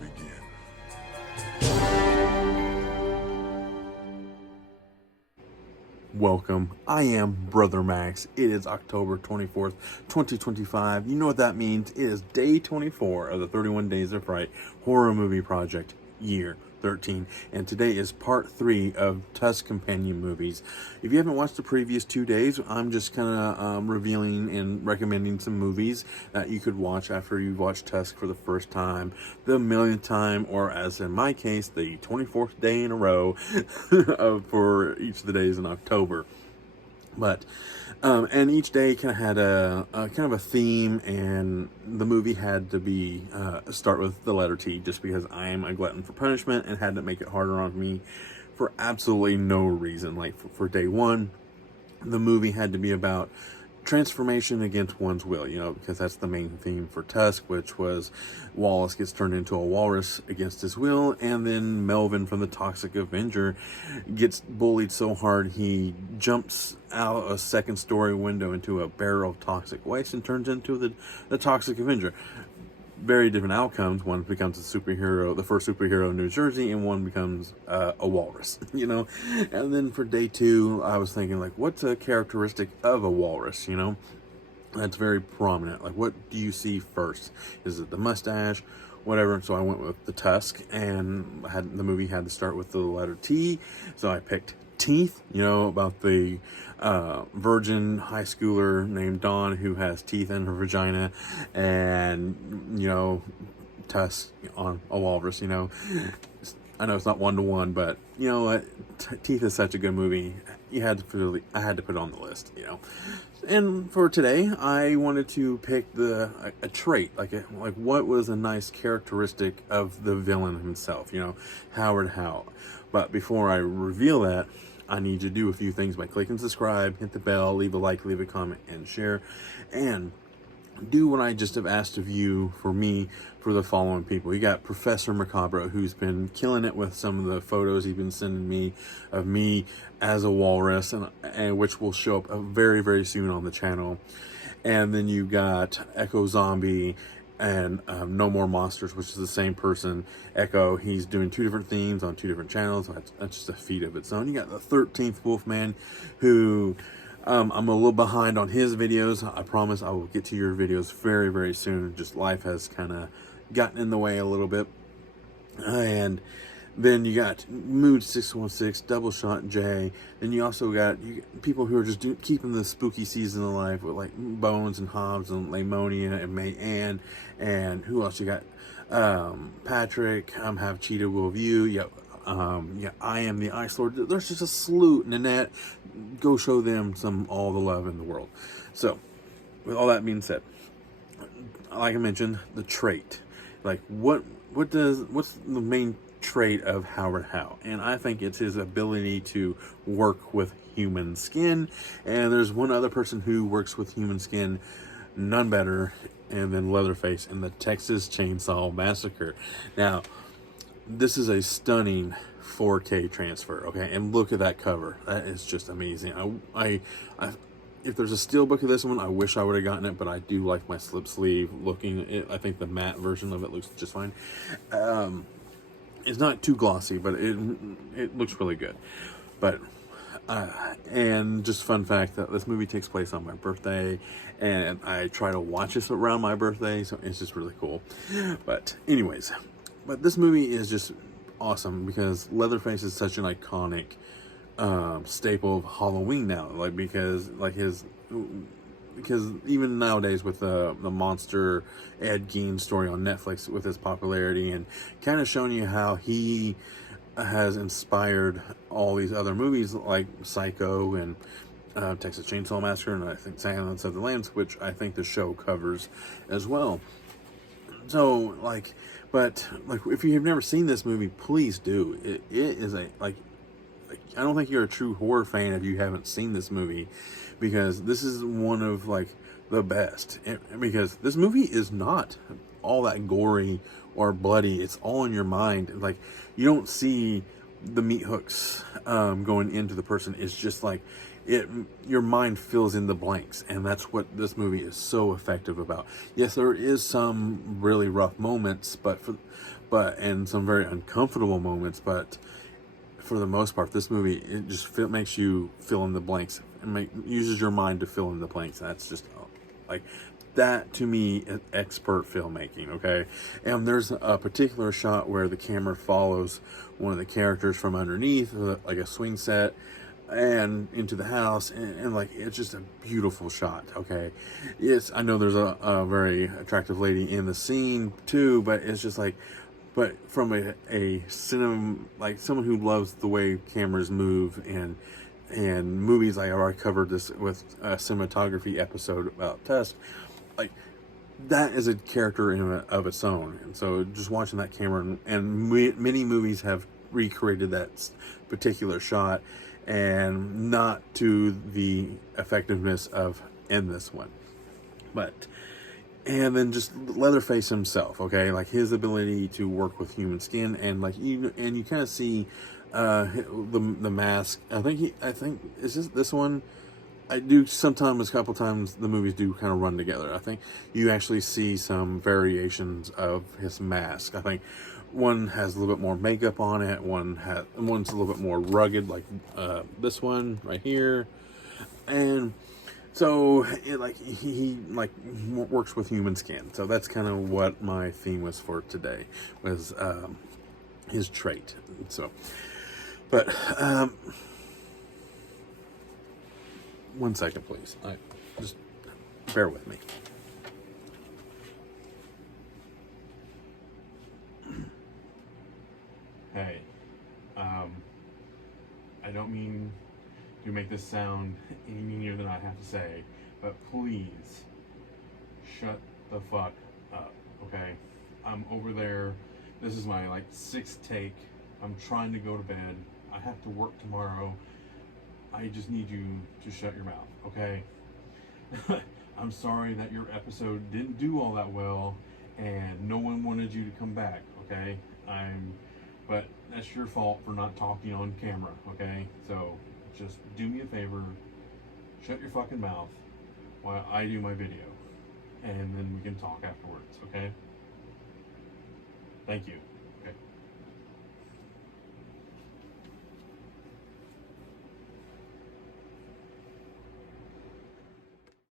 begin. Welcome. I am Brother Max. It is October 24th, 2025. You know what that means. It is day 24 of the 31 Days of Fright horror movie project, year 13. And today is part 3 of Tusk Companion movies. If you haven't watched the previous 2 days, I'm just kind of revealing and recommending some movies that you could watch after you've watched Tusk for the first time, the millionth time, or as in my case, the 24th day in a row for each of the days in October. But and each day kind of had a kind of a theme, and the movie had to be start with the letter T, just because I am a glutton for punishment and had to make it harder on me for absolutely no reason. Like for day one, the movie had to be about transformation against one's will, because that's the main theme for Tusk, which was Wallace gets turned into a walrus against his will, and then Melvin from the Toxic Avenger gets bullied so hard he jumps out a second-story window into a barrel of toxic waste and turns into the Toxic Avenger. Very different outcomes. One becomes a superhero, the first superhero in New Jersey, and one becomes a walrus, And then for day 2, I was thinking, like, what's a characteristic of a walrus, That's very prominent. Like, what do you see first? Is it the mustache? Whatever. So I went with the tusk, and the movie had to start with the letter T. So I picked teeth, about the virgin high schooler named Dawn who has teeth in her vagina, and tusk on a walrus. I know it's not 1-to-1, but you know what, Teeth is such a good movie. I had to put it on the list. And for today, I wanted to pick a trait, like what was a nice characteristic of the villain himself, Howard Howe. But before I reveal that, I need to do a few things by clicking subscribe, hit the bell, leave a like, leave a comment, and share. And do what I just have asked of you for me for the following people. You got Professor Macabre, who's been killing it with some of the photos he's been sending me of me as a walrus, and which will show up very, very soon on the channel. And then you got Echo Zombie and No More Monsters, which is the same person. Echo, he's doing 2 different themes on 2 different channels. That's just a feat of its own. You got the 13th Wolfman, who I'm a little behind on his videos. I promise I will get to your videos very, very soon. Just life has kind of gotten in the way a little bit. And then you got Mood 616, Double Shot J. Then you also got people who are just keeping the spooky season alive with like Bones and Hobbs and Lamonia and May Ann. And who else you got? Patrick, Have Cheetah Will View. Yep. I Am the Ice Lord. There's just a slew. Nanette, go show them all the love in the world. So, with all that being said, like I mentioned, the trait. Like, what's the main trait of Howard Howe? And I think it's his ability to work with human skin. And there's one other person who works with human skin, none better, and then Leatherface in the Texas Chainsaw Massacre. Now, this is a stunning 4K transfer, okay? And look at that cover. That is just amazing. I if there's a steelbook of this one, I wish I would have gotten it, but I do like my slip sleeve looking. I think the matte version of it looks just fine. It's not too glossy, but it looks really good. But and just fun fact that this movie takes place on my birthday, and I try to watch this around my birthday, so it's just really cool. But anyways, this movie is just awesome because Leatherface is such an iconic staple of Halloween now. Because even nowadays with the monster Ed Gein story on Netflix, with his popularity and kind of showing you how he has inspired all these other movies like Psycho and Texas Chainsaw Massacre, and I think Silence of the Lambs, which I think the show covers as well. So but if you have never seen this movie, please do. It is I don't think you're a true horror fan if you haven't seen this movie, because this is one of the best. Because this movie is not all that gory or bloody. It's all in your mind. You don't see the meat hooks going into the person. It's just your mind fills in the blanks, and that's what this movie is so effective about. Yes, there is some really rough moments, but and some very uncomfortable moments, but for the most part, this movie, it just makes you fill in the blanks and uses your mind to fill in the blanks. That's just like that to me is expert filmmaking. Okay, and there's a particular shot where the camera follows one of the characters from underneath, like a swing set, and into the house, and like it's just a beautiful shot. Okay, I know there's a very attractive lady in the scene too, but it's just like, but from a cinema, like someone who loves the way cameras move and movies, like I've already covered this with a cinematography episode about Tusk, like that is a character of its own. And so just watching that camera, and many movies have recreated that particular shot, and not to the effectiveness of in this one, but. And then just Leatherface himself, okay, like his ability to work with human skin, and like you kind of see the mask. I think is this one. I do sometimes, a couple times, the movies do kind of run together. I think you actually see some variations of his mask. I think one has a little bit more makeup on it. One's a little bit more rugged, like this one right here, and. So, he works with human skin. So that's kind of what my theme was for today, was his trait. So, but 1 second, please. Just bear with me. Hey, I don't mean to make this sound any meaner than I have to say, but please shut the fuck up, okay? I'm over there. This is my like 6th take. I'm trying to go to bed. I have to work tomorrow. I just need you to shut your mouth, okay? I'm sorry that your episode didn't do all that well and no one wanted you to come back, okay? But that's your fault for not talking on camera, okay? So just do me a favor, shut your fucking mouth while I do my video, and then we can talk afterwards, okay? Thank you.